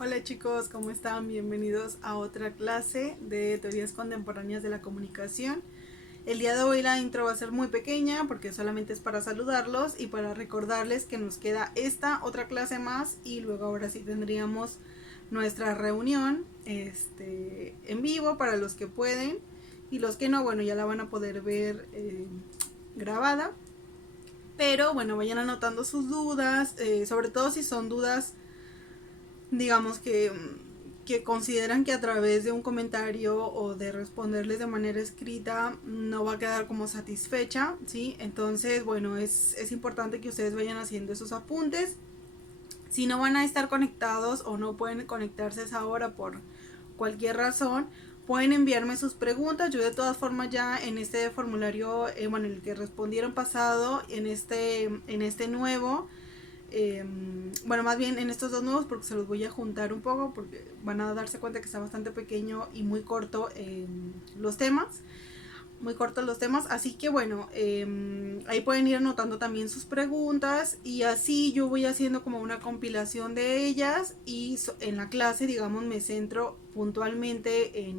Hola chicos, ¿cómo están? Bienvenidos a otra clase de teorías contemporáneas de la comunicación. El día de hoy la intro va a ser muy pequeña porque solamente es para saludarlos y para recordarles que nos queda esta otra clase más y luego ahora sí tendríamos nuestra reunión en vivo para los que pueden, y los que no, bueno, ya la van a poder ver grabada. Pero bueno, vayan anotando sus dudas, sobre todo si son dudas, digamos que consideran que a través de un comentario o de responderles de manera escrita no va a quedar como satisfecha, ¿sí? Entonces, bueno, es importante que ustedes vayan haciendo esos apuntes. Si no van a estar conectados o no pueden conectarse a esa hora por cualquier razón, pueden enviarme sus preguntas. Yo de todas formas ya en este formulario, bueno, el que respondieron pasado, en este nuevo, bueno, más bien en estos dos nuevos, porque se los voy a juntar un poco porque van a darse cuenta que está bastante pequeño y muy corto los temas, muy cortos los temas, así que bueno, ahí pueden ir anotando también sus preguntas y así yo voy haciendo como una compilación de ellas y en la clase, digamos, me centro puntualmente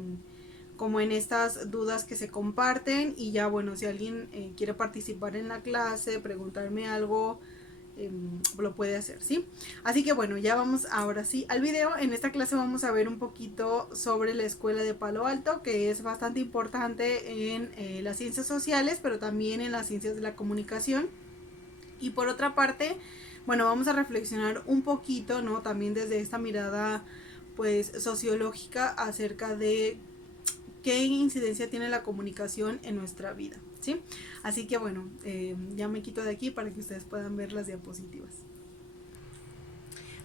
como en estas dudas que se comparten, y ya bueno, si alguien quiere participar en la clase, preguntarme algo, lo puede hacer, ¿sí? Así que bueno, ya vamos ahora sí al video. En esta clase vamos a ver un poquito sobre la escuela de Palo Alto, que es bastante importante en las ciencias sociales, pero también en las ciencias de la comunicación. Y por otra parte, bueno, vamos a reflexionar un poquito, ¿no? También desde esta mirada, pues, sociológica acerca de qué incidencia tiene la comunicación en nuestra vida, ¿sí? Así que bueno, ya me quito de aquí para que ustedes puedan ver las diapositivas.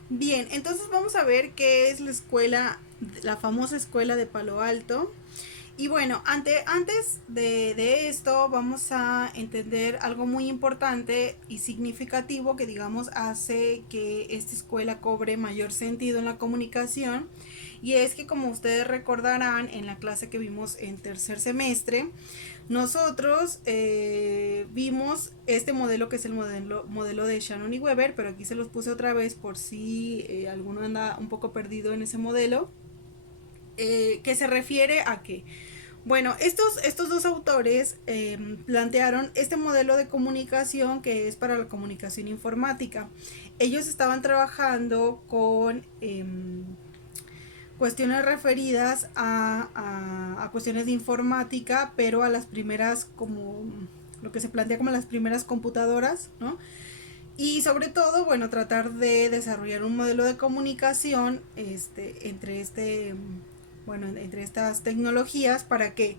Bien, entonces vamos a ver qué es la escuela, la famosa escuela de Palo Alto. Y bueno, antes de esto vamos a entender algo muy importante y significativo que, digamos, hace que esta escuela cobre mayor sentido en la comunicación. Y es que, como ustedes recordarán en la clase que vimos en tercer semestre, nosotros vimos este modelo que es el modelo de Shannon y Weber, pero aquí se los puse otra vez por si alguno anda un poco perdido en ese modelo, que se refiere a que, bueno, estos dos autores plantearon este modelo de comunicación que es para la comunicación informática. Ellos estaban trabajando con cuestiones referidas a cuestiones de informática, pero a las primeras, como lo que se plantea como las primeras computadoras, ¿no? Y sobre todo, bueno, tratar de desarrollar un modelo de comunicación entre estas tecnologías para que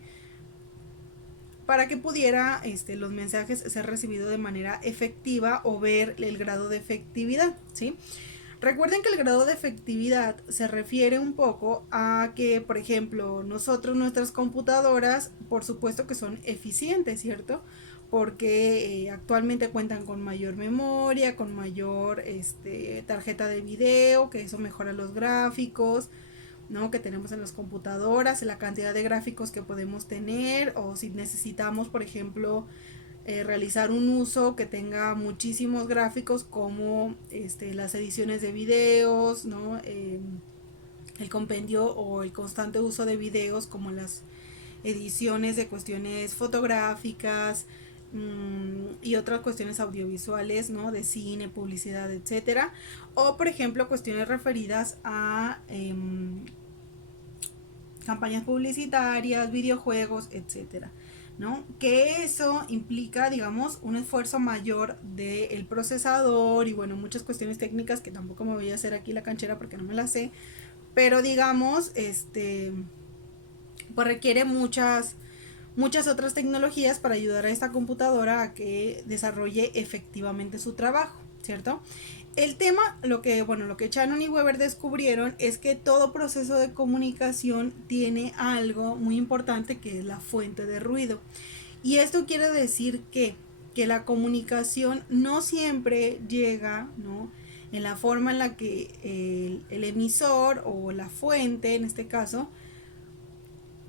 pudiera los mensajes ser recibidos de manera efectiva o ver el grado de efectividad, ¿sí? Recuerden que el grado de efectividad se refiere un poco a que, por ejemplo, nuestras computadoras, por supuesto que son eficientes, ¿cierto? Porque actualmente cuentan con mayor memoria, con mayor tarjeta de video, que eso mejora los gráficos, ¿no? Que tenemos en las computadoras, la cantidad de gráficos que podemos tener, o si necesitamos, por ejemplo, realizar un uso que tenga muchísimos gráficos, como las ediciones de videos, ¿no? El compendio o el constante uso de videos, como las ediciones de cuestiones fotográficas, y otras cuestiones audiovisuales, ¿no? De cine, publicidad, etcétera. O por ejemplo cuestiones referidas a campañas publicitarias, videojuegos, etcétera, ¿no? Que eso implica, digamos, un esfuerzo mayor del procesador y, bueno, muchas cuestiones técnicas que tampoco me voy a hacer aquí la canchera porque no me la sé, pero digamos, pues requiere muchas otras tecnologías para ayudar a esta computadora a que desarrolle efectivamente su trabajo, ¿cierto? El tema, lo que Shannon y Weber descubrieron es que todo proceso de comunicación tiene algo muy importante, que es la fuente de ruido. Y esto quiere decir que la comunicación no siempre llega, ¿no?, en la forma en la que el emisor o la fuente, en este caso,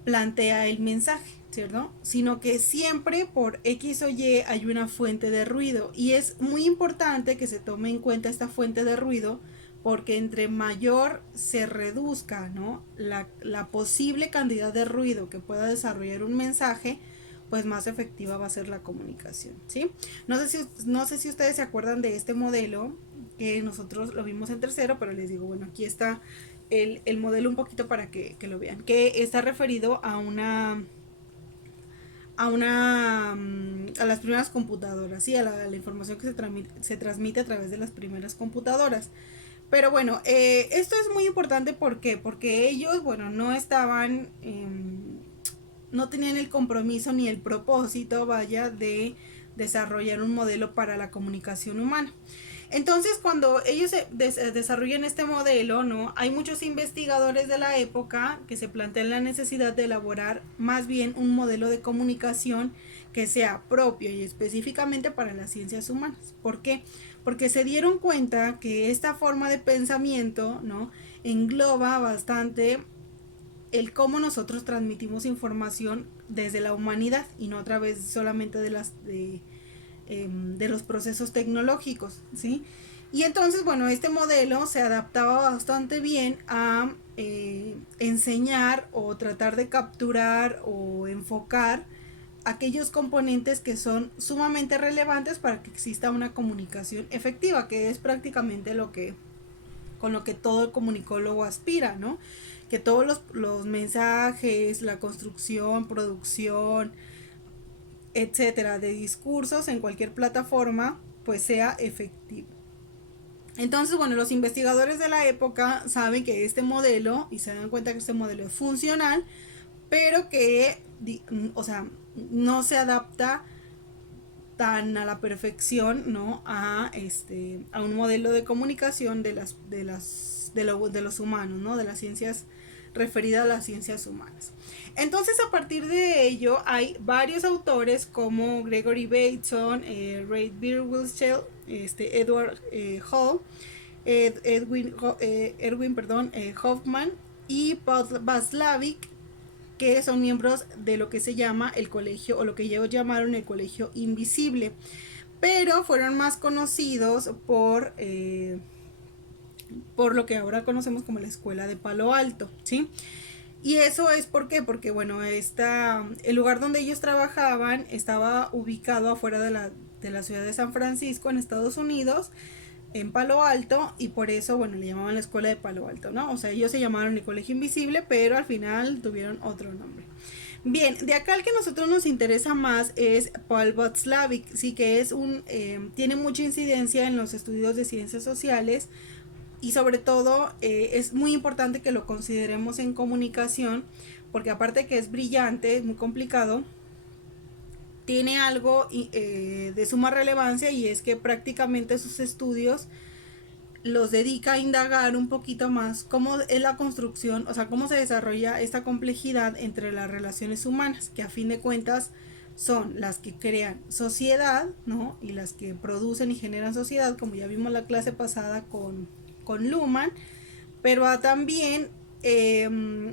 plantea el mensaje, ¿cierto? Sino que siempre por X o Y hay una fuente de ruido, y es muy importante que se tome en cuenta esta fuente de ruido porque entre mayor se reduzca, ¿no?, la posible cantidad de ruido que pueda desarrollar un mensaje, pues más efectiva va a ser la comunicación, ¿sí? No sé si ustedes se acuerdan de este modelo, que nosotros lo vimos en tercero, pero les digo, bueno, aquí está el modelo un poquito para que lo vean, que está referido a las primeras computadoras, ¿sí? A la información que se transmite a través de las primeras computadoras. Pero bueno, esto es muy importante, ¿por qué? Porque ellos, bueno, no tenían el compromiso ni el propósito, vaya, de desarrollar un modelo para la comunicación humana. Entonces, cuando ellos desarrollan este modelo, ¿no?, hay muchos investigadores de la época que se plantean la necesidad de elaborar más bien un modelo de comunicación que sea propio y específicamente para las ciencias humanas. ¿Por qué? Porque se dieron cuenta que esta forma de pensamiento, ¿no?, engloba bastante el cómo nosotros transmitimos información desde la humanidad y no a través solamente de los procesos tecnológicos, ¿sí? Y entonces, bueno, este modelo se adaptaba bastante bien a enseñar o tratar de capturar o enfocar aquellos componentes que son sumamente relevantes para que exista una comunicación efectiva, que es prácticamente con lo que todo el comunicólogo aspira, ¿no? Que todos los mensajes, la construcción, producción, etcétera, de discursos en cualquier plataforma, pues sea efectivo. Entonces, bueno, los investigadores de la época saben que este modelo, y se dan cuenta que este modelo es funcional, pero que, o sea, no se adapta tan a la perfección, ¿no?, a un modelo de comunicación de los humanos, ¿no?, de las ciencias, referida a las ciencias humanas. Entonces, a partir de ello hay varios autores como Gregory Bateson, Ray Birdwhistell, Edward Hall, Erwin Hoffman y Václavic, que son miembros de lo que se llama el colegio, o lo que ellos llamaron el colegio invisible, pero fueron más conocidos por lo que ahora conocemos como la escuela de Palo Alto, ¿sí? Y eso es ¿por qué? Porque, bueno, el lugar donde ellos trabajaban estaba ubicado afuera de la ciudad de San Francisco, en Estados Unidos, en Palo Alto, y por eso, bueno, le llamaban la escuela de Palo Alto, ¿no? O sea, ellos se llamaron el colegio invisible, pero al final tuvieron otro nombre. Bien, de acá el que a nosotros nos interesa más es Paul Václavic, sí, que tiene mucha incidencia en los estudios de ciencias sociales, y sobre todo es muy importante que lo consideremos en comunicación, porque aparte que es brillante, es muy complicado, tiene algo de suma relevancia, y es que prácticamente sus estudios los dedica a indagar un poquito más cómo es la construcción, o sea, cómo se desarrolla esta complejidad entre las relaciones humanas, que a fin de cuentas son las que crean sociedad, ¿no?, y las que producen y generan sociedad, como ya vimos la clase pasada con Luhmann, pero también,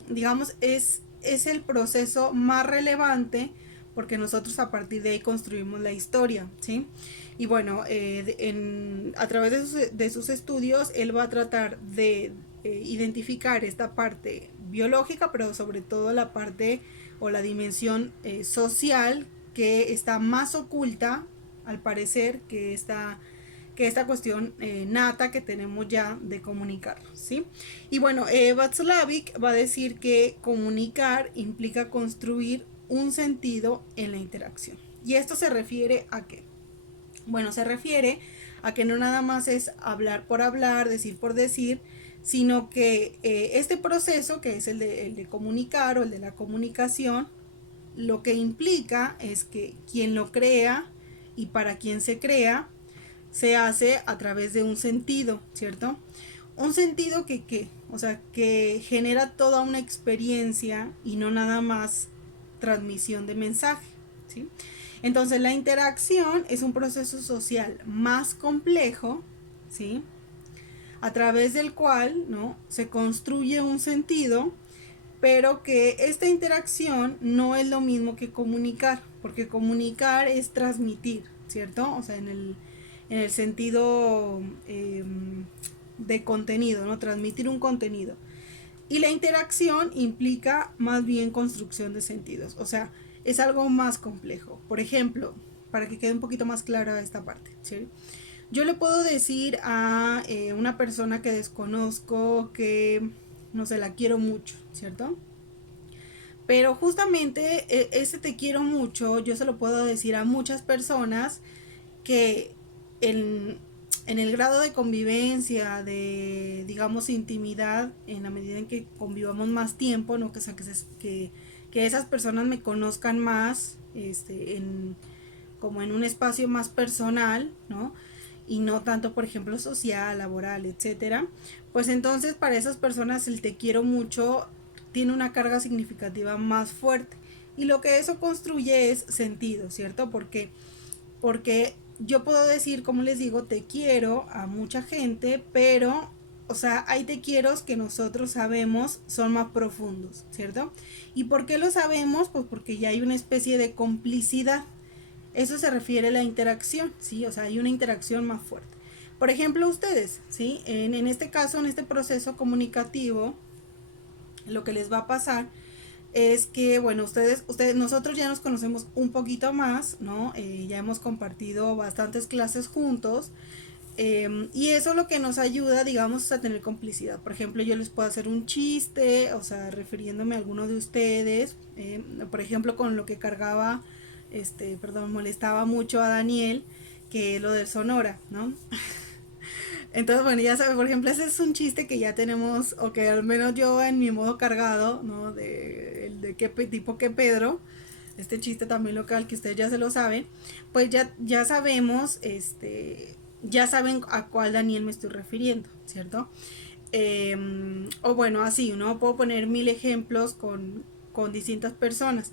digamos, es el proceso más relevante, porque nosotros a partir de ahí construimos la historia, ¿sí? Y bueno, a través de sus estudios, él va a tratar de identificar esta parte biológica, pero sobre todo la parte o la dimensión social, que está más oculta, al parecer, que esta cuestión nata que tenemos ya de comunicar, ¿sí? Y bueno, Václavic va a decir que comunicar implica construir un sentido en la interacción. ¿Y esto se refiere a qué? Bueno, se refiere a que no nada más es hablar por hablar, decir por decir, sino que este proceso, que es el de comunicar, o el de la comunicación, lo que implica es que quien lo crea y para quien se crea, se hace a través de un sentido, ¿cierto? Un sentido o sea, que genera toda una experiencia y no nada más transmisión de mensaje, ¿sí? Entonces, la interacción es un proceso social más complejo, ¿sí?, a través del cual, ¿no?, se construye un sentido, pero que esta interacción no es lo mismo que comunicar, porque comunicar es transmitir, ¿cierto? O sea, en el sentido de contenido, ¿no? Transmitir un contenido. Y la interacción implica más bien construcción de sentidos, o sea, es algo más complejo. Por ejemplo, para que quede un poquito más clara esta parte, ¿sí? Yo le puedo decir a una persona que desconozco que, no sé, la quiero mucho, ¿cierto? Pero justamente ese te quiero mucho, yo se lo puedo decir a muchas personas que en, en el grado de convivencia, de, digamos, intimidad, en la medida en que convivamos más tiempo, ¿no? Que esas personas me conozcan más, como en un espacio más personal, ¿no? Y no tanto, por ejemplo, social, laboral, etcétera. Pues entonces para esas personas el te quiero mucho tiene una carga significativa más fuerte. Y lo que eso construye es sentido, ¿cierto? Porque yo puedo decir, como les digo, te quiero a mucha gente, pero, o sea, hay te quieros que nosotros sabemos son más profundos, ¿cierto? ¿Y por qué lo sabemos? Pues porque ya hay una especie de complicidad. Eso se refiere a la interacción, ¿sí? O sea, hay una interacción más fuerte. Por ejemplo, ustedes, ¿sí? En este caso, en este proceso comunicativo, lo que les va a pasar es que, bueno, nosotros ya nos conocemos un poquito más, ¿no? Ya hemos compartido bastantes clases juntos. Y eso es lo que nos ayuda, digamos, a tener complicidad. Por ejemplo, yo les puedo hacer un chiste, o sea, refiriéndome a alguno de ustedes. Por ejemplo, con lo que cargaba, molestaba mucho a Daniel, que lo del Sonora, ¿no? Entonces, bueno, ya saben, por ejemplo, ese es un chiste que ya tenemos, o que al menos yo en mi modo cargado, ¿no? De qué tipo que Pedro, este chiste también local que ustedes ya se lo saben, pues ya sabemos, ya saben a cuál Daniel me estoy refiriendo, ¿cierto? O bueno, así, ¿no? Puedo poner 1000 ejemplos con distintas personas,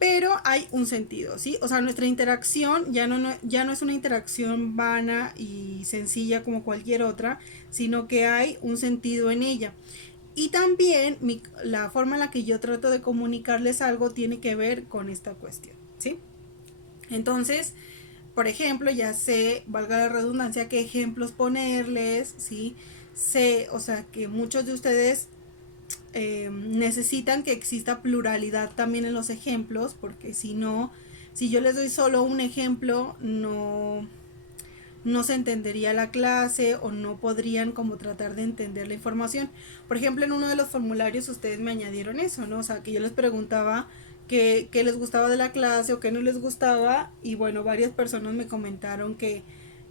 pero hay un sentido, ¿sí? O sea, nuestra interacción ya no es una interacción vana y sencilla como cualquier otra, sino que hay un sentido en ella. Y también la forma en la que yo trato de comunicarles algo tiene que ver con esta cuestión, ¿sí? Entonces, por ejemplo, ya sé, valga la redundancia, qué ejemplos ponerles, ¿sí? Sé, o sea, que muchos de ustedes necesitan que exista pluralidad también en los ejemplos, porque si no, si yo les doy solo un ejemplo, no se entendería la clase o no podrían como tratar de entender la información. Por ejemplo, en uno de los formularios ustedes me añadieron eso, ¿no? O sea, que yo les preguntaba qué les gustaba de la clase o qué no les gustaba, y bueno, varias personas me comentaron que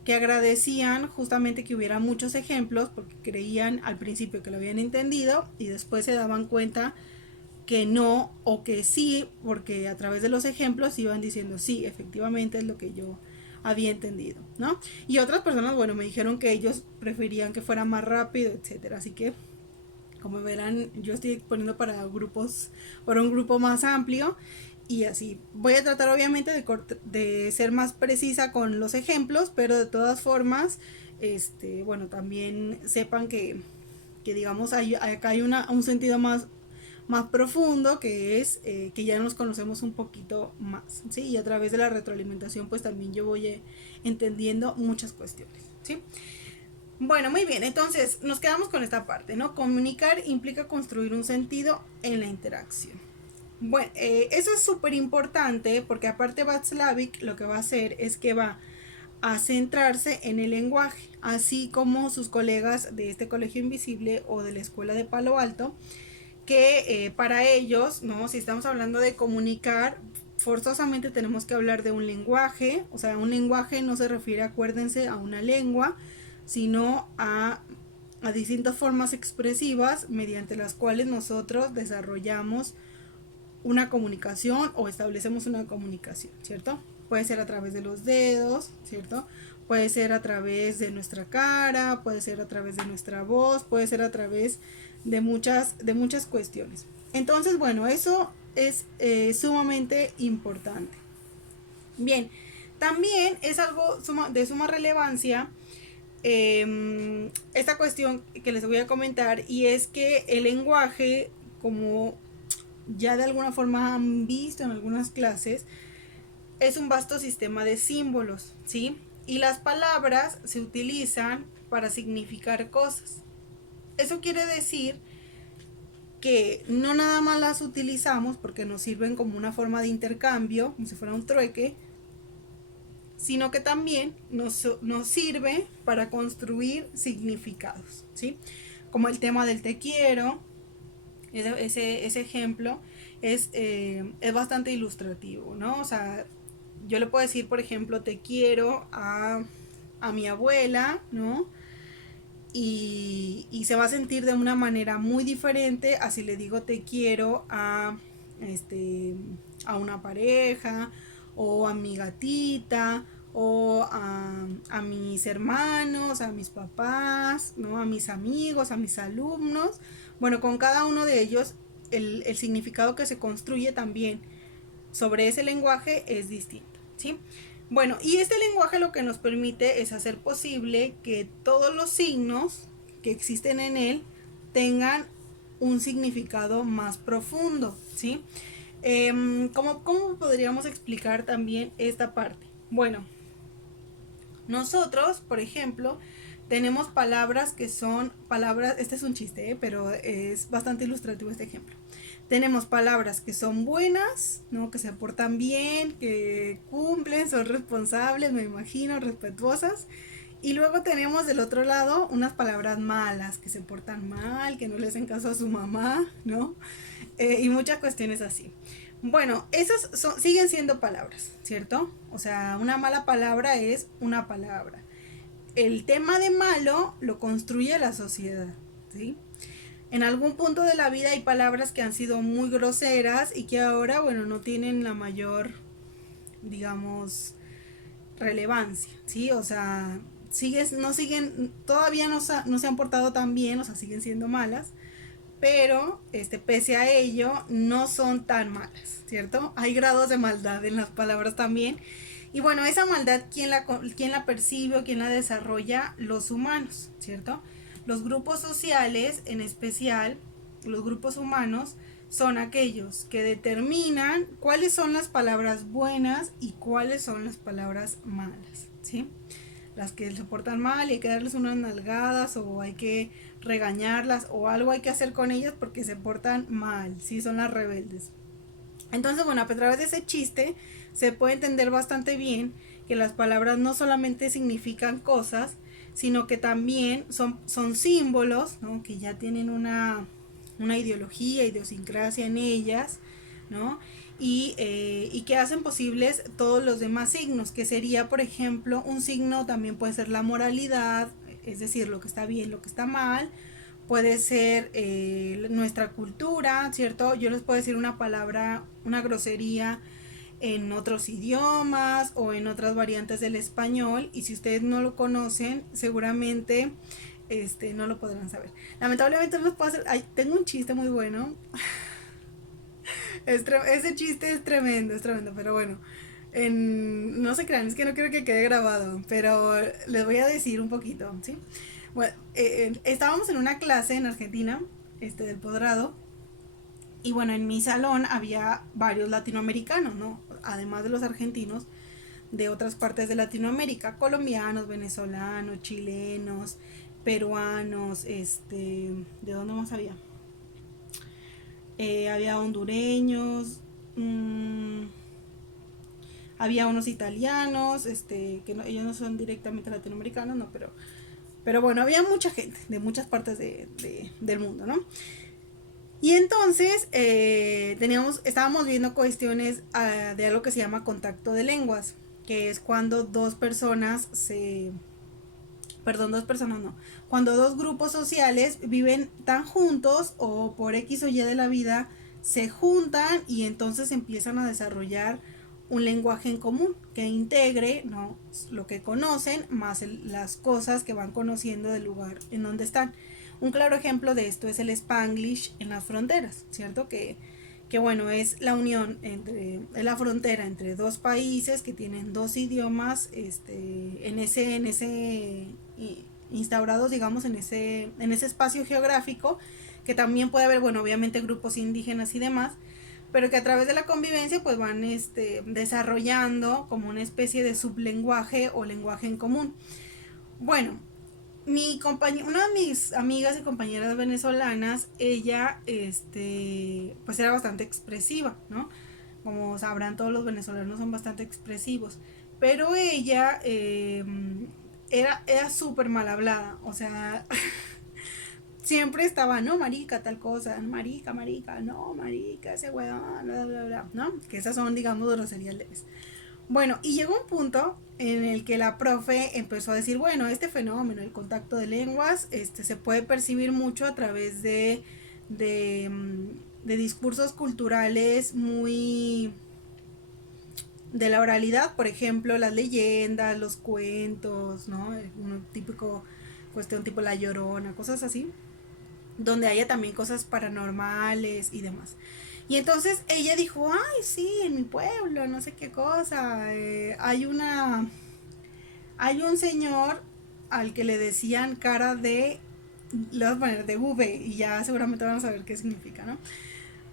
agradecían justamente que hubiera muchos ejemplos porque creían al principio que lo habían entendido y después se daban cuenta que no o que sí, porque a través de los ejemplos iban diciendo sí, efectivamente es lo que yo había entendido, ¿no? Y otras personas, bueno, me dijeron que ellos preferían que fuera más rápido, etcétera. Así que, como verán, yo estoy poniendo para un grupo más amplio y así. Voy a tratar obviamente de ser más precisa con los ejemplos, pero de todas formas, bueno, también sepan que digamos, acá hay un sentido más profundo, que es que ya nos conocemos un poquito más, ¿sí? Y a través de la retroalimentación pues también yo voy entendiendo muchas cuestiones, ¿sí? Bueno, muy bien, entonces nos quedamos con esta parte, ¿no? Comunicar implica construir un sentido en la interacción. Bueno, eso es súper importante porque aparte Václavic lo que va a hacer es que va a centrarse en el lenguaje, así como sus colegas de este Colegio Invisible o de la Escuela de Palo Alto, que para ellos, ¿no? Si estamos hablando de comunicar, forzosamente tenemos que hablar de un lenguaje. O sea, un lenguaje no se refiere, acuérdense, a una lengua, sino a distintas formas expresivas mediante las cuales nosotros desarrollamos una comunicación o establecemos una comunicación, ¿cierto? Puede ser a través de los dedos, ¿cierto? Puede ser a través de nuestra cara, puede ser a través de nuestra voz, puede ser a través de muchas cuestiones. Entonces, bueno, eso es sumamente importante. Bien, también es algo de suma relevancia esta cuestión que les voy a comentar, y es que el lenguaje, como ya de alguna forma han visto en algunas clases, es un vasto sistema de símbolos, ¿sí? Y las palabras se utilizan para significar cosas. Eso quiere decir que no nada más las utilizamos porque nos sirven como una forma de intercambio, como si fuera un trueque, sino que también nos sirve para construir significados, ¿sí? Como el tema del te quiero, ese ejemplo es bastante ilustrativo, ¿no? O sea, yo le puedo decir, por ejemplo, te quiero a mi abuela, ¿no? Y se va a sentir de una manera muy diferente a si le digo te quiero a una pareja o a mi gatita o a mis hermanos, a mis papás, ¿no? A mis amigos, a mis alumnos. Bueno, con cada uno de ellos el significado que se construye también sobre ese lenguaje es distinto, ¿sí? Bueno, y este lenguaje lo que nos permite es hacer posible que todos los signos que existen en él tengan un significado más profundo, ¿sí? ¿Cómo podríamos explicar también esta parte? Bueno, nosotros, por ejemplo, tenemos palabras que son palabras, este es un chiste, pero es bastante ilustrativo este ejemplo. Tenemos palabras que son buenas, ¿no? Que se portan bien, que cumplen, son responsables, me imagino, respetuosas. Y luego tenemos del otro lado unas palabras malas, que se portan mal, que no le hacen caso a su mamá, ¿no? Y muchas cuestiones así. Bueno, esas siguen siendo palabras, ¿cierto? O sea, una mala palabra es una palabra. El tema de malo lo construye la sociedad, ¿sí? En algún punto de la vida hay palabras que han sido muy groseras y que ahora, bueno, no tienen la mayor, digamos, relevancia, ¿sí? O sea, todavía no se han portado tan bien, o sea, siguen siendo malas, pero pese a ello no son tan malas, ¿cierto? Hay grados de maldad en las palabras también. Y bueno, esa maldad, ¿quién la percibe o quién la desarrolla? Los humanos, ¿cierto? Los grupos sociales, en especial los grupos humanos, son aquellos que determinan cuáles son las palabras buenas y cuáles son las palabras malas, ¿sí? Las que se portan mal y hay que darles unas nalgadas o hay que regañarlas o algo hay que hacer con ellas porque se portan mal, ¿sí? Son las rebeldes. Entonces, bueno, a través de ese chiste se puede entender bastante bien que las palabras no solamente significan cosas, sino que también son símbolos, ¿no? Que ya tienen una ideología, idiosincrasia en ellas, ¿no? Y que hacen posibles todos los demás signos, que sería, por ejemplo, un signo también puede ser la moralidad, es decir, lo que está bien, lo que está mal, puede ser nuestra cultura, ¿cierto? Yo les puedo decir una palabra, una grosería en otros idiomas o en otras variantes del español y si ustedes no lo conocen, seguramente no lo podrán saber. Lamentablemente no les puedo hacer, tengo un chiste muy bueno. Ese chiste es tremendo, pero bueno. No se crean, es que no quiero que quede grabado, pero les voy a decir un poquito, ¿sí? Bueno, estábamos en una clase en Argentina, del posgrado, y bueno, en mi salón había varios latinoamericanos, ¿no? Además de los argentinos, de otras partes de Latinoamérica, colombianos, venezolanos, chilenos, peruanos, ¿de dónde más había? Había hondureños, había unos italianos, que no, ellos no son directamente latinoamericanos, no, pero bueno, había mucha gente de muchas partes del mundo, ¿no? Y entonces estábamos viendo cuestiones de algo que se llama contacto de lenguas, que es cuando cuando dos grupos sociales viven tan juntos o por X o Y de la vida se juntan y entonces empiezan a desarrollar un lenguaje en común que integre, ¿no?, lo que conocen más las cosas que van conociendo del lugar en donde están. Un claro ejemplo de esto es el Spanglish en las fronteras, ¿cierto? Que bueno, es la unión es la frontera entre dos países que tienen dos idiomas instaurados, digamos, en ese espacio geográfico, que también puede haber, bueno, obviamente grupos indígenas y demás, pero que a través de la convivencia pues van desarrollando como una especie de sublenguaje o lenguaje en común. Bueno, Una de mis amigas y compañeras venezolanas, ella, pues era bastante expresiva, ¿no? Como sabrán, todos los venezolanos son bastante expresivos. Pero ella era súper mal hablada. O sea, siempre estaba, no, marica, tal cosa, marica, marica, no, marica, ese weón, bla, bla, bla, ¿no? Que esas son, digamos, groserías leves. Bueno, y llegó un punto en el que la profe empezó a decir, bueno, este fenómeno, el contacto de lenguas, se puede percibir mucho a través de discursos culturales muy de la oralidad, por ejemplo, las leyendas, los cuentos, ¿no? Un típico cuestión tipo La Llorona, cosas así, donde haya también cosas paranormales y demás. Y entonces ella dijo, ay, sí, en mi pueblo, no sé qué cosa, hay un señor al que le decían cara de, le voy a poner de V, y ya seguramente van a saber qué significa, ¿no?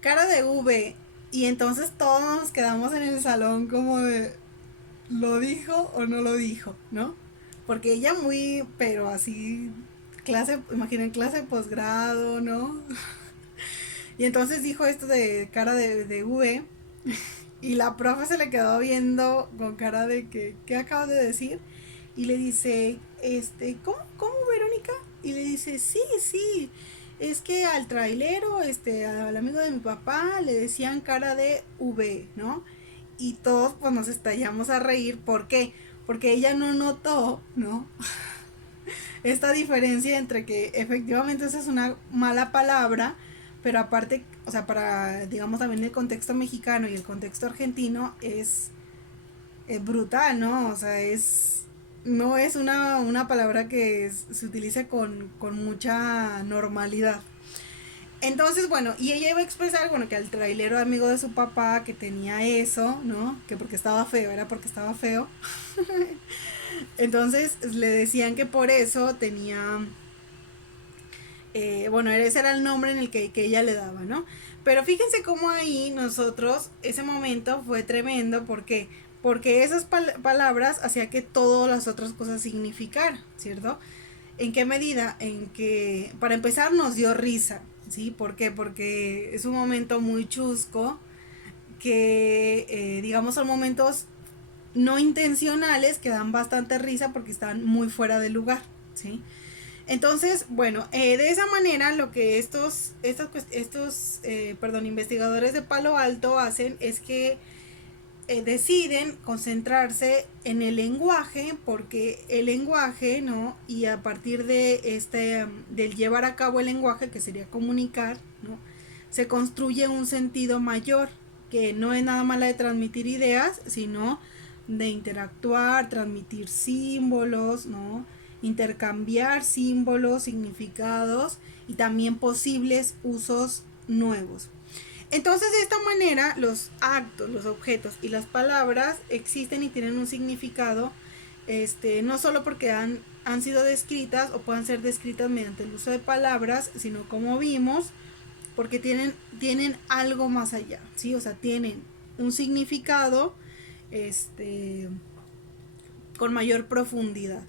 Cara de V, y entonces todos nos quedamos en el salón como de, ¿lo dijo o no lo dijo, no? Porque ella muy, pero así, imaginen clase de posgrado, ¿no? Y entonces dijo esto de cara de V. Y la profe se le quedó viendo con cara de que, ¿qué acabas de decir? Y le dice, ¿cómo, Verónica? Y le dice, sí, sí, es que al trailero, al amigo de mi papá, le decían cara de V, ¿no? Y todos pues nos estallamos a reír, ¿por qué? Porque ella no notó, ¿no? Esta diferencia entre que efectivamente esa es una mala palabra, pero aparte, o sea, para, digamos, también el contexto mexicano y el contexto argentino es brutal, ¿no? O sea, no es una palabra que se utilice con mucha normalidad. Entonces, bueno, y ella iba a expresar, bueno, que al trailero amigo de su papá que tenía eso, ¿no? Que porque estaba feo, era porque estaba feo. Entonces le decían que por eso tenía, bueno, ese era el nombre en el que ella le daba, ¿no? Pero fíjense cómo ahí nosotros, ese momento fue tremendo, ¿por qué? Porque esas palabras hacía que todas las otras cosas significaran, ¿cierto? ¿En qué medida? En que, para empezar, nos dio risa, ¿sí? ¿Por qué? Porque es un momento muy chusco, que, digamos, son momentos no intencionales que dan bastante risa porque están muy fuera de lugar, ¿sí? Entonces, bueno, de esa manera lo que estos investigadores de Palo Alto hacen es que deciden concentrarse en el lenguaje, porque el lenguaje, ¿no? Y a partir de del llevar a cabo el lenguaje, que sería comunicar, ¿no? Se construye un sentido mayor, que no es nada más la de transmitir ideas, sino de interactuar, transmitir símbolos, ¿no? Intercambiar símbolos, significados y también posibles usos nuevos. Entonces, de esta manera, los actos, los objetos y las palabras existen y tienen un significado, no solo porque han sido descritas o puedan ser descritas mediante el uso de palabras, sino como vimos, porque tienen algo más allá, ¿sí? O sea, tienen un significado, con mayor profundidad.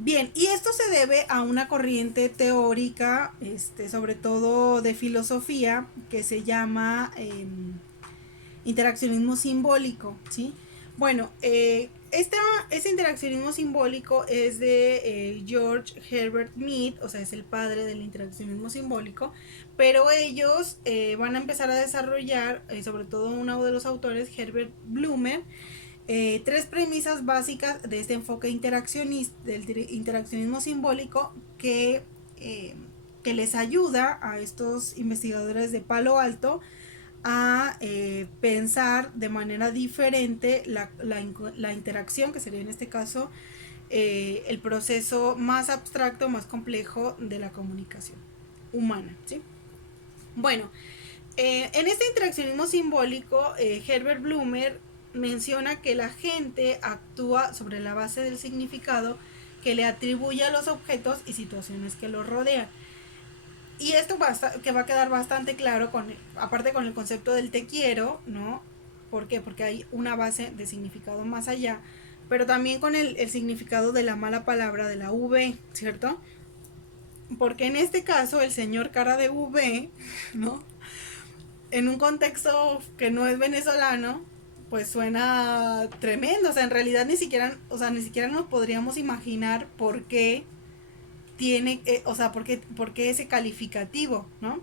Bien, y esto se debe a una corriente teórica, sobre todo de filosofía, que se llama interaccionismo simbólico, ¿sí? Bueno, este interaccionismo simbólico es de George Herbert Mead, o sea, es el padre del interaccionismo simbólico, pero ellos van a empezar a desarrollar, sobre todo uno de los autores, Herbert Blumer, tres premisas básicas de este enfoque del interaccionismo simbólico eh, que les ayuda a estos investigadores de Palo Alto a pensar de manera diferente la interacción, que sería en este caso el proceso más abstracto, más complejo de la comunicación humana, ¿sí? Bueno, en este interaccionismo simbólico, Herbert Blumer menciona que la gente actúa sobre la base del significado que le atribuye a los objetos y situaciones que los rodean. Y esto que va a quedar bastante claro, aparte con el concepto del te quiero, ¿no? ¿Por qué? Porque hay una base de significado más allá, pero también con el significado de la mala palabra de la V, ¿cierto? Porque en este caso el señor cara de V, ¿no? En un contexto que no es venezolano, pues suena tremendo. O sea, en realidad ni siquiera nos podríamos imaginar por qué tiene, por qué ese calificativo, ¿no?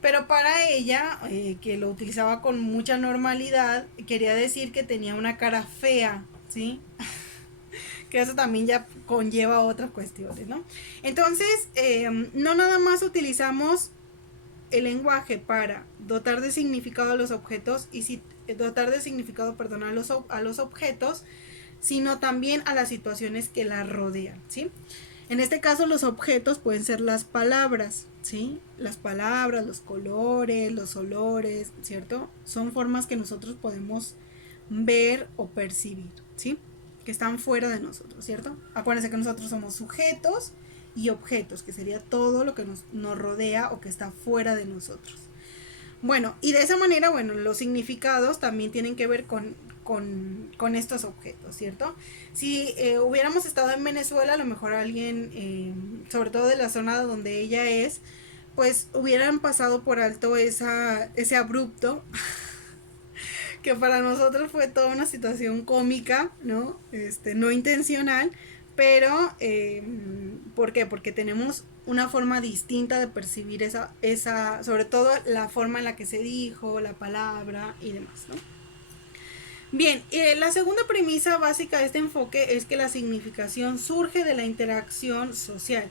Pero para ella, que lo utilizaba con mucha normalidad, quería decir que tenía una cara fea, ¿sí? Que eso también ya conlleva otras cuestiones, ¿no? Entonces, no nada más utilizamos el lenguaje para dotar de significado a los objetos y si, dotar de significado, perdón, a los objetos, sino también a las situaciones que la rodean, ¿sí? En este caso los objetos pueden ser las palabras, ¿sí? Las palabras, los colores, los olores, ¿cierto? Son formas que nosotros podemos ver o percibir, ¿sí? Que están fuera de nosotros, ¿cierto? Acuérdense que nosotros somos sujetos y objetos, que sería todo lo que nos rodea o que está fuera de nosotros. Bueno, y de esa manera, bueno, los significados también tienen que ver con estos objetos, ¿cierto? Si hubiéramos estado en Venezuela, a lo mejor alguien, sobre todo de la zona donde ella es, pues hubieran pasado por alto ese abrupto, que para nosotros fue toda una situación cómica, ¿no? No intencional, pero ¿por qué? Porque tenemos una forma distinta de percibir esa, sobre todo la forma en la que se dijo, la palabra y demás, ¿no? Bien, la segunda premisa básica de este enfoque es que la significación surge de la interacción social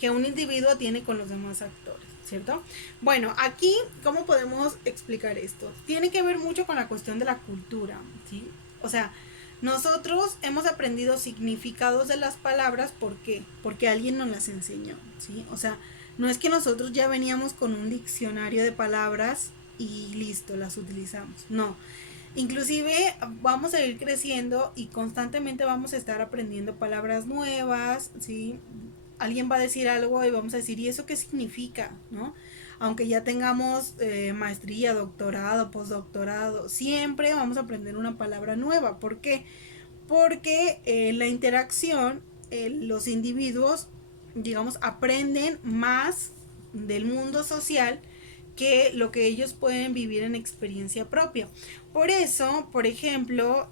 que un individuo tiene con los demás actores, ¿cierto? Bueno, aquí, ¿cómo podemos explicar esto? Tiene que ver mucho con la cuestión de la cultura, ¿sí? O sea, nosotros hemos aprendido significados de las palabras, ¿por qué? Porque alguien nos las enseñó, ¿sí? O sea, no es que nosotros ya veníamos con un diccionario de palabras y listo, las utilizamos, no. Inclusive vamos a ir creciendo y constantemente vamos a estar aprendiendo palabras nuevas, ¿sí? Alguien va a decir algo y vamos a decir, ¿y eso qué significa? ¿No? Aunque ya tengamos maestría, doctorado, postdoctorado, siempre vamos a aprender una palabra nueva. ¿Por qué? Porque la interacción, los individuos, digamos, aprenden más del mundo social que lo que ellos pueden vivir en experiencia propia. Por eso, por ejemplo,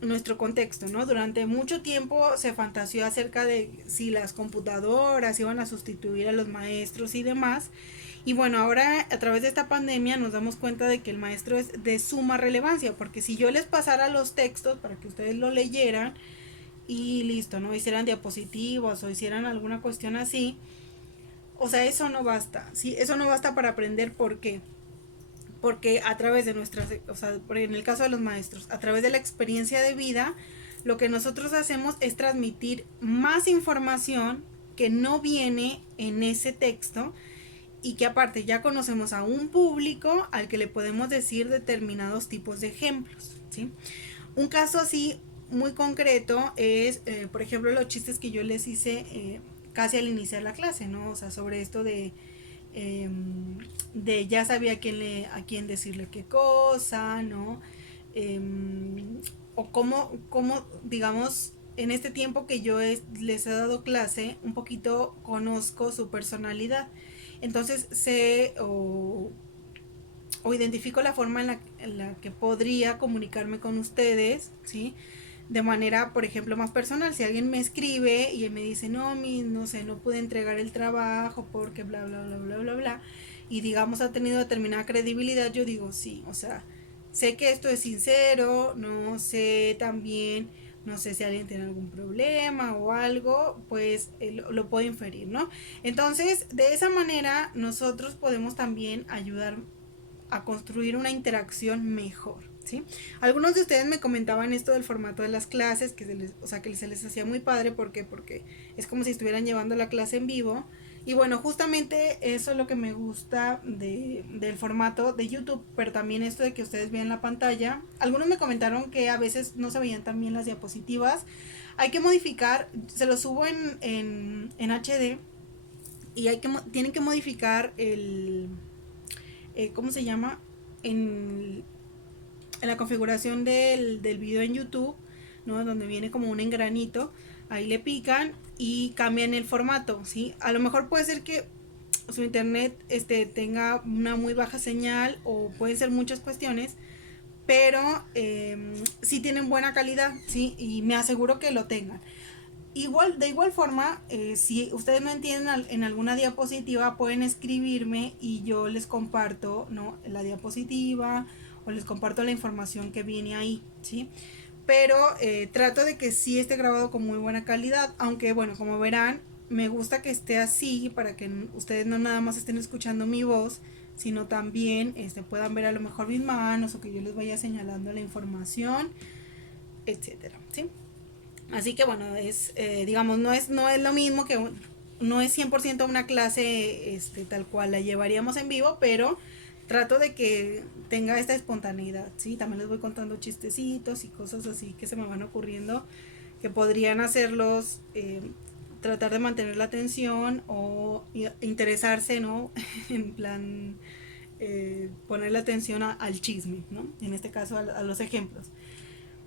nuestro contexto, ¿no? Durante mucho tiempo se fantaseó acerca de si las computadoras iban a sustituir a los maestros y demás. Y bueno, ahora a través de esta pandemia nos damos cuenta de que el maestro es de suma relevancia, porque si yo les pasara los textos para que ustedes lo leyeran y listo, ¿no? Hicieran diapositivas o hicieran alguna cuestión así, o sea, eso no basta, ¿sí? Eso no basta para aprender. ¿Por qué? Porque a través de nuestras, o sea, en el caso de los maestros, a través de la experiencia de vida, lo que nosotros hacemos es transmitir más información que no viene en ese texto y que aparte ya conocemos a un público al que le podemos decir determinados tipos de ejemplos, ¿sí? Un caso así muy concreto es, por ejemplo, los chistes que yo les hice casi al iniciar la clase, ¿no? O sea, sobre esto de ya sabía a quién decirle qué cosa, ¿no? Eh, o cómo, digamos, en este tiempo que les he dado clase, un poquito conozco su personalidad. Entonces sé o identifico la forma en la que podría comunicarme con ustedes, ¿sí? De manera, por ejemplo, más personal. Si alguien me escribe y él me dice, no sé, no pude entregar el trabajo porque bla, bla, bla, bla, bla, bla, y digamos ha tenido determinada credibilidad, yo digo, sí, o sea, sé que esto es sincero, no sé también, no sé si alguien tiene algún problema o algo, pues lo puedo inferir, ¿no? Entonces, de esa manera, nosotros podemos también ayudar a construir una interacción mejor, ¿sí? Algunos de ustedes me comentaban esto del formato de las clases, o sea, que se les hacía muy padre. ¿Por qué? Porque es como si estuvieran llevando la clase en vivo. Y bueno, justamente eso es lo que me gusta del formato de YouTube, pero también esto de que ustedes vean la pantalla. Algunos me comentaron que a veces no se veían tan bien las diapositivas. Hay que modificar, se lo subo en HD y tienen que modificar ¿cómo se llama? En la configuración del video en YouTube, ¿no? Donde viene como un engranito, ahí le pican y cambian el formato, ¿sí? A lo mejor puede ser que su internet tenga una muy baja señal, o pueden ser muchas cuestiones, pero sí tienen buena calidad, ¿sí? Y me aseguro que lo tengan. De igual forma, si ustedes no entienden en alguna diapositiva, pueden escribirme y yo les comparto, ¿no?, la diapositiva, o les comparto la información que viene ahí, ¿sí? Pero trato de que sí esté grabado con muy buena calidad, aunque bueno, como verán, me gusta que esté así para que ustedes no nada más estén escuchando mi voz, sino también puedan ver a lo mejor mis manos, o que yo les vaya señalando la información, etcétera, ¿sí? Así que bueno, digamos, no es lo mismo que no es 100% una clase tal cual la llevaríamos en vivo, pero trato de que tenga esta espontaneidad, ¿sí? También les voy contando chistecitos y cosas así que se me van ocurriendo, que podrían hacerlos tratar de mantener la atención o interesarse, ¿no? En plan, ponerle atención al chisme, ¿no? En este caso a los ejemplos.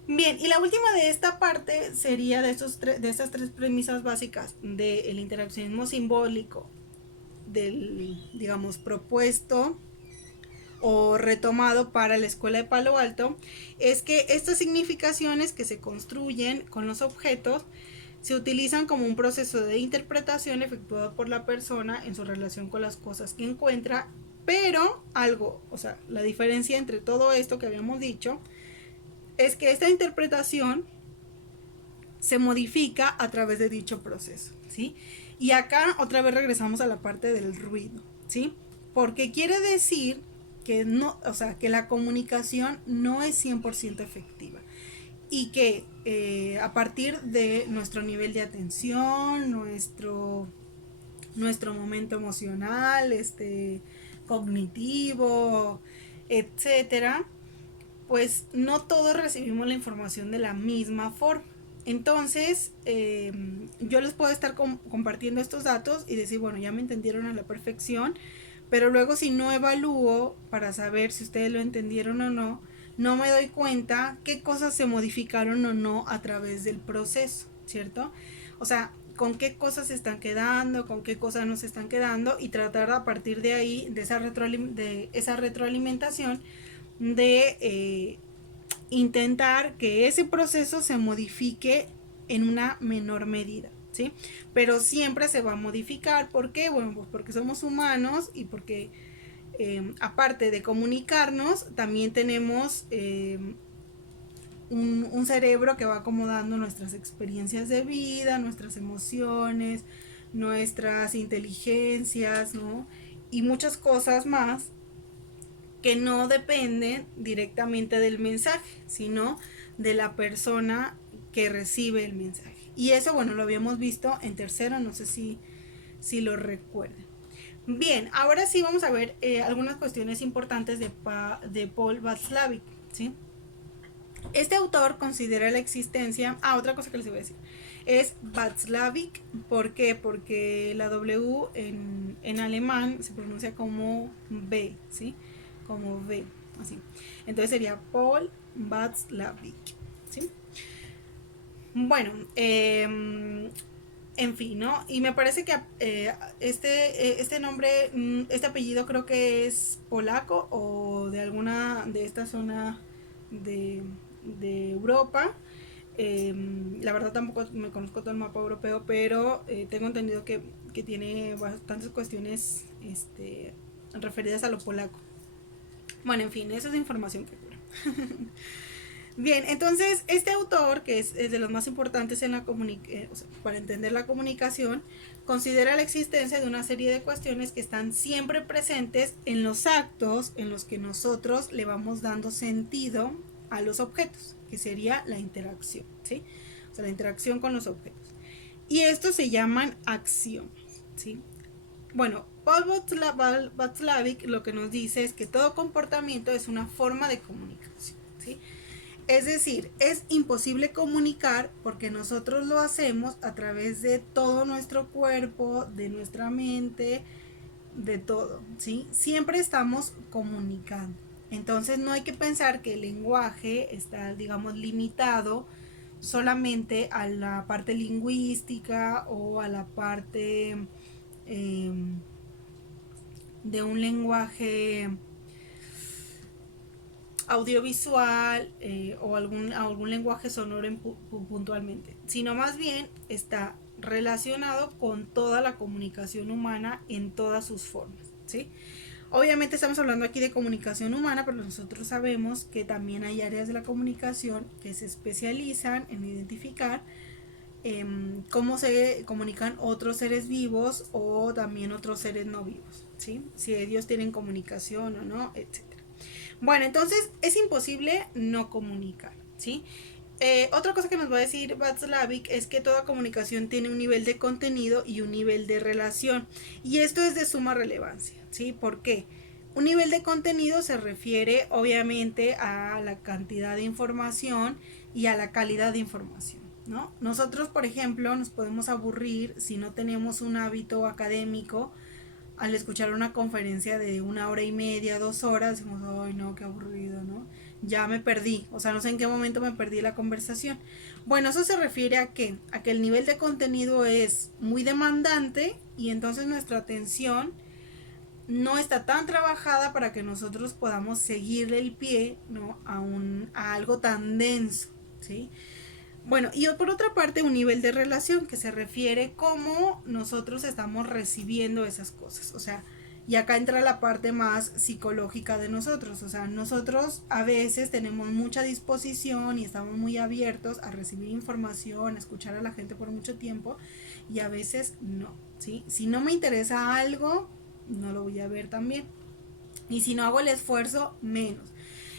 Bien, y la última de esta parte sería de estas tres premisas básicas del interaccionismo simbólico, del, digamos, propuesto o retomado para la escuela de Palo Alto, es que estas significaciones que se construyen con los objetos se utilizan como un proceso de interpretación efectuado por la persona en su relación con las cosas que encuentra, pero la diferencia entre todo esto que habíamos dicho es que esta interpretación se modifica a través de dicho proceso, ¿sí? Y acá otra vez regresamos a la parte del ruido, ¿sí? Porque quiere decir que no, o sea, que la comunicación no es 100% efectiva, y que a partir de nuestro nivel de atención, nuestro momento emocional, cognitivo, etcétera, pues no todos recibimos la información de la misma forma. Entonces, yo les puedo estar compartiendo estos datos y decir, bueno, ya me entendieron a la perfección, pero luego si no evalúo para saber si ustedes lo entendieron o no, no me doy cuenta qué cosas se modificaron o no a través del proceso, ¿cierto? O sea, con qué cosas se están quedando, con qué cosas no se están quedando, y tratar a partir de ahí, de esa retroalimentación, de intentar que ese proceso se modifique en una menor medida, ¿sí? Pero siempre se va a modificar. ¿Por qué? Bueno, pues porque somos humanos, y porque aparte de comunicarnos, también tenemos un cerebro que va acomodando nuestras experiencias de vida, nuestras emociones, nuestras inteligencias, ¿no? Y muchas cosas más que no dependen directamente del mensaje, sino de la persona que recibe el mensaje. Y eso, bueno, lo habíamos visto en tercero, no sé si lo recuerdan. Bien, ahora sí vamos a ver algunas cuestiones importantes de Paul Václavic, ¿sí? Este autor considera la existencia... otra cosa que les iba a decir. Es Václavic, ¿por qué? Porque la W en alemán se pronuncia como B, ¿sí? Como B, así. Entonces sería Paul Václavic, ¿sí? Bueno, en fin, ¿no? Y me parece que este nombre, este apellido creo que es polaco o de alguna de esta zona de Europa. La verdad tampoco me conozco todo el mapa europeo, pero tengo entendido que tiene bastantes cuestiones referidas a lo polaco. Bueno, en fin, esa es información que cura. Bien, entonces este autor, que es de los más importantes en para entender la comunicación, considera la existencia de una serie de cuestiones que están siempre presentes en los actos en los que nosotros le vamos dando sentido a los objetos, que sería la interacción, ¿sí? O sea, la interacción con los objetos. Y estos se llaman acciones, ¿sí? Bueno, Paul Václavic lo que nos dice es que todo comportamiento es una forma de comunicación, ¿sí? Es decir, es imposible comunicar porque nosotros lo hacemos a través de todo nuestro cuerpo, de nuestra mente, de todo, ¿sí? Siempre estamos comunicando. Entonces no hay que pensar que el lenguaje está, digamos, limitado solamente a la parte lingüística o a la parte eh, de un lenguaje audiovisual o algún lenguaje sonoro puntualmente, sino más bien está relacionado con toda la comunicación humana en todas sus formas, ¿sí? Obviamente estamos hablando aquí de comunicación humana, pero nosotros sabemos que también hay áreas de la comunicación que se especializan en identificar cómo se comunican otros seres vivos o también otros seres no vivos, ¿sí? Si ellos tienen comunicación o no, etc. Bueno, entonces es imposible no comunicar, ¿sí? Otra cosa que nos va a decir Václavic es que toda comunicación tiene un nivel de contenido y un nivel de relación. Y esto es de suma relevancia, ¿sí? ¿Por qué? Un nivel de contenido se refiere obviamente a la cantidad de información y a la calidad de información, ¿no? Nosotros, por ejemplo, nos podemos aburrir si no tenemos un hábito académico. Al escuchar una conferencia de 1 hora y media, 2 horas, decimos, ay no, qué aburrido, ¿no? Ya me perdí, o sea, no sé en qué momento me perdí la conversación. Bueno, eso se refiere a qué? A que el nivel de contenido es muy demandante y entonces nuestra atención no está tan trabajada para que nosotros podamos seguirle el pie, ¿no? A algo tan denso, ¿sí? Bueno, y por otra parte un nivel de relación que se refiere cómo nosotros estamos recibiendo esas cosas, o sea, y acá entra la parte más psicológica de nosotros, o sea, nosotros a veces tenemos mucha disposición y estamos muy abiertos a recibir información, a escuchar a la gente por mucho tiempo y a veces no, ¿sí? Si no me interesa algo, no lo voy a ver también. Y si no hago el esfuerzo, menos.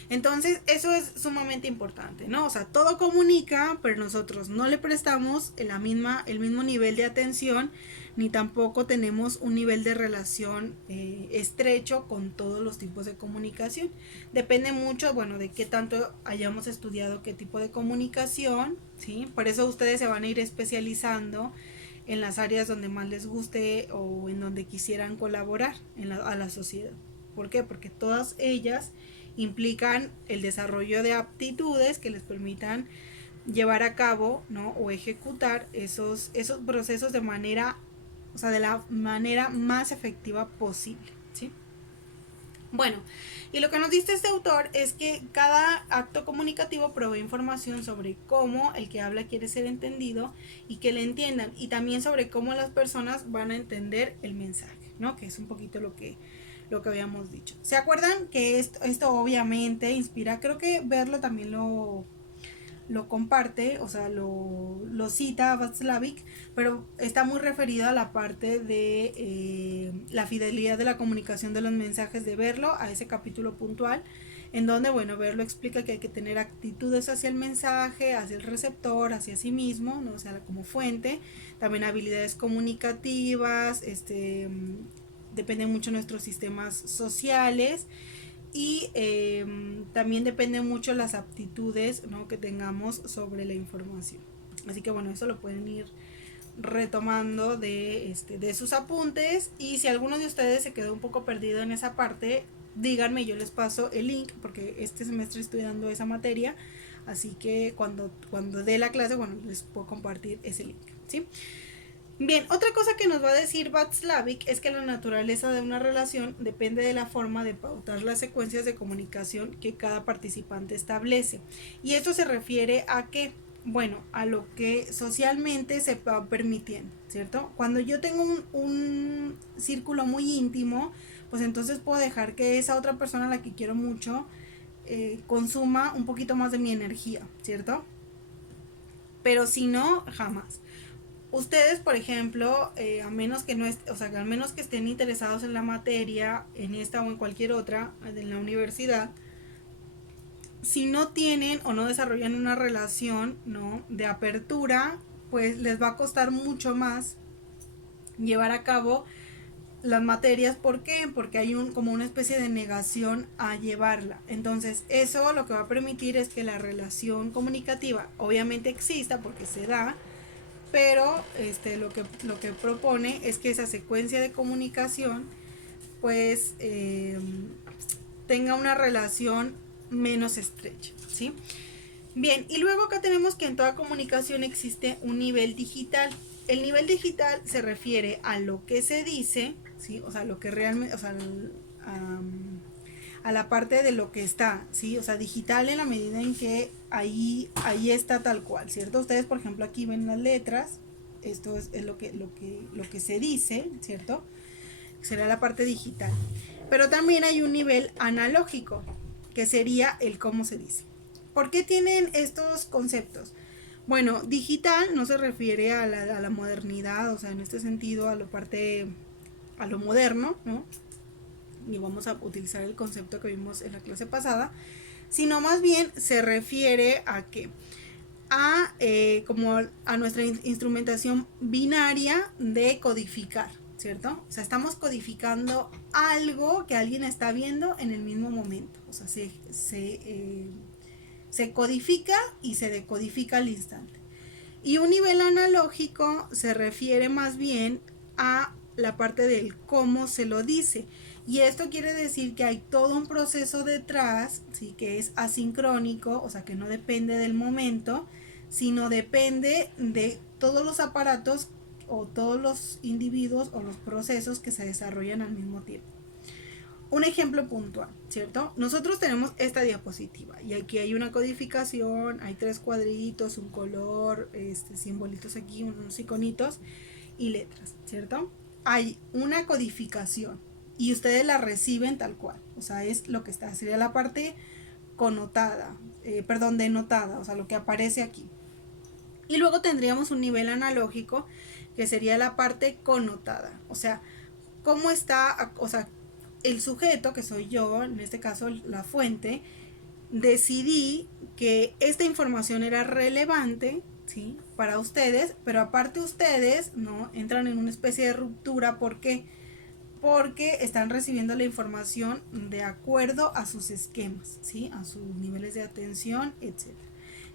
Entonces, eso es sumamente importante, ¿no? O sea, todo comunica, pero nosotros no le prestamos el mismo nivel de atención, ni tampoco tenemos un nivel de relación estrecho con todos los tipos de comunicación. Depende mucho, bueno, de qué tanto hayamos estudiado qué tipo de comunicación, ¿sí? Por eso ustedes se van a ir especializando en las áreas donde más les guste o en donde quisieran colaborar a la sociedad. ¿Por qué? Porque todas ellas implican el desarrollo de aptitudes que les permitan llevar a cabo, ¿no? O ejecutar esos procesos de manera, o sea, de la manera más efectiva posible, ¿sí? Bueno, y lo que nos dice este autor es que cada acto comunicativo provee información sobre cómo el que habla quiere ser entendido y que le entiendan, y también sobre cómo las personas van a entender el mensaje, ¿no? Que es un poquito lo que habíamos dicho. ¿Se acuerdan que esto obviamente inspira? Creo que verlo también lo comparte, o sea, lo cita Václavic, pero está muy referido a la parte de la fidelidad de la comunicación de los mensajes, de verlo, a ese capítulo puntual, en donde, bueno, verlo explica que hay que tener actitudes hacia el mensaje, hacia el receptor, hacia sí mismo, ¿no? O sea, como fuente, también habilidades comunicativas, dependen mucho de nuestros sistemas sociales y también depende mucho las aptitudes, ¿no? Que tengamos sobre la información. Así que bueno, eso lo pueden ir retomando de sus apuntes, y si alguno de ustedes se quedó un poco perdido en esa parte, díganme, yo les paso el link porque este semestre estoy dando esa materia, así que cuando dé la clase, bueno, les puedo compartir ese link, ¿sí? Bien, otra cosa que nos va a decir Václavic es que la naturaleza de una relación depende de la forma de pautar las secuencias de comunicación que cada participante establece. Y esto se refiere a que, bueno, a lo que socialmente se va permitiendo, ¿cierto? Cuando yo tengo un círculo muy íntimo, pues entonces puedo dejar que esa otra persona a la que quiero mucho consuma un poquito más de mi energía, ¿cierto? Pero si no, jamás. Ustedes, por ejemplo, a menos que no o sea, que al menos que estén interesados en la materia, en esta o en cualquier otra, en la universidad, si no tienen o no desarrollan una relación, ¿no? De apertura, pues les va a costar mucho más llevar a cabo las materias. ¿Por qué? Porque hay como una especie de negación a llevarla. Entonces, eso lo que va a permitir es que la relación comunicativa obviamente exista porque se da, pero lo que propone es que esa secuencia de comunicación pues tenga una relación menos estrecha, ¿sí? Bien, y luego acá tenemos que en toda comunicación existe un nivel digital. El nivel digital se refiere a lo que se dice, ¿sí? O sea, lo que realmente, o sea, a la parte de lo que está, ¿sí? O sea, digital en la medida en que ahí está tal cual, ¿cierto? Ustedes, por ejemplo, aquí ven las letras, esto es lo que se dice, ¿cierto? Sería la parte digital. Pero también hay un nivel analógico, que sería el cómo se dice. ¿Por qué tienen estos conceptos? Bueno, digital no se refiere a la modernidad, o sea, en este sentido a lo moderno, ¿no? Y vamos a utilizar el concepto que vimos en la clase pasada, sino más bien se refiere a que como a nuestra instrumentación binaria de codificar, ¿cierto? O sea, estamos codificando algo que alguien está viendo en el mismo momento. O sea, se codifica y se decodifica al instante. Y un nivel analógico se refiere más bien a la parte del cómo se lo dice. Y esto quiere decir que hay todo un proceso detrás, ¿sí? Que es asincrónico, o sea, que no depende del momento, sino depende de todos los aparatos o todos los individuos o los procesos que se desarrollan al mismo tiempo. Un ejemplo puntual, ¿cierto? Nosotros tenemos esta diapositiva y aquí hay una codificación, hay 3 cuadritos, un color, simbolitos aquí, unos iconitos y letras, ¿cierto? Hay una codificación y ustedes la reciben tal cual, o sea, es lo que está, sería la parte connotada, denotada, o sea, lo que aparece aquí. Y luego tendríamos un nivel analógico que sería la parte connotada, o sea, cómo está, o sea, el sujeto, que soy yo, en este caso la fuente, decidí que esta información era relevante, ¿sí? Para ustedes, pero aparte ustedes, ¿no? Entran en una especie de ruptura. ¿Por qué? Porque están recibiendo la información de acuerdo a sus esquemas, ¿sí? A sus niveles de atención, etc.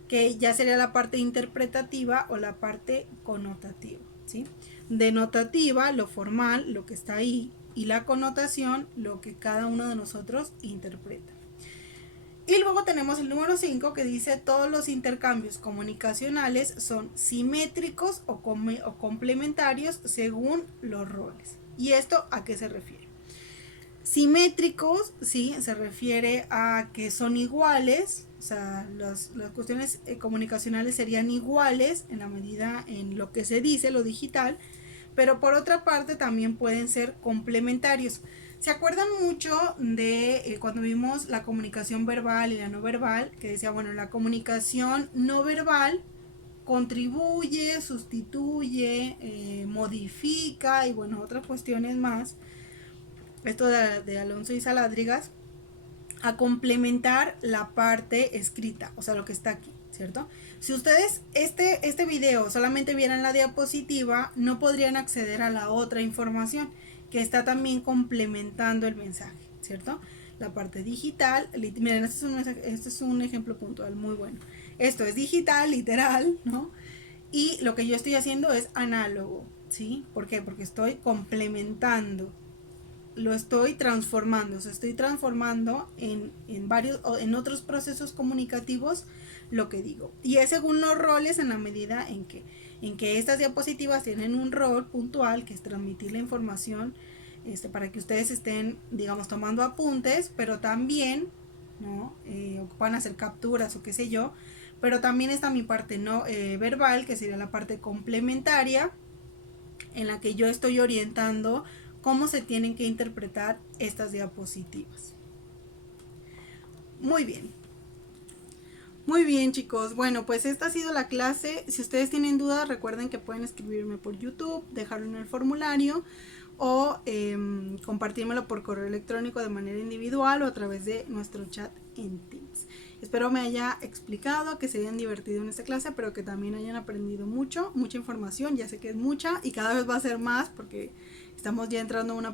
Que ya sería la parte interpretativa o la parte connotativa, ¿sí? Denotativa, lo formal, lo que está ahí, y la connotación, lo que cada uno de nosotros interpreta. Y luego tenemos el número 5 que dice todos los intercambios comunicacionales son simétricos o complementarios según los roles. ¿Y esto a qué se refiere? Simétricos, sí, se refiere a que son iguales, o sea, las cuestiones comunicacionales serían iguales en la medida en lo que se dice, lo digital, pero por otra parte también pueden ser complementarios. ¿Se acuerdan mucho de cuando vimos la comunicación verbal y la no verbal? Que decía, bueno, la comunicación no verbal contribuye, sustituye, modifica y bueno, otras cuestiones más. Esto de Alonso y Saladrigas, a complementar la parte escrita, o sea, lo que está aquí, ¿cierto? Si ustedes este video solamente vieran la diapositiva, no podrían acceder a la otra información que está también complementando el mensaje, ¿cierto? La parte digital, miren, este es un ejemplo puntual muy bueno. Esto es digital, literal, ¿no? Y lo que yo estoy haciendo es análogo, ¿sí? ¿Por qué? Porque estoy complementando, lo estoy transformando, o sea, estoy transformando en otros procesos comunicativos lo que digo. Y es según los roles en la medida en que estas diapositivas tienen un rol puntual, que es transmitir la información para que ustedes estén, digamos, tomando apuntes, pero también, ¿no? Puedan hacer capturas o qué sé yo, pero también está mi parte no verbal, que sería la parte complementaria, en la que yo estoy orientando cómo se tienen que interpretar estas diapositivas. Muy bien. Muy bien, chicos. Bueno, pues esta ha sido la clase. Si ustedes tienen dudas, recuerden que pueden escribirme por YouTube, dejarlo en el formulario o compartírmelo por correo electrónico de manera individual o a través de nuestro chat en Teams. Espero me haya explicado, que se hayan divertido en esta clase, pero que también hayan aprendido mucha información. Ya sé que es mucha y cada vez va a ser más porque estamos ya entrando a una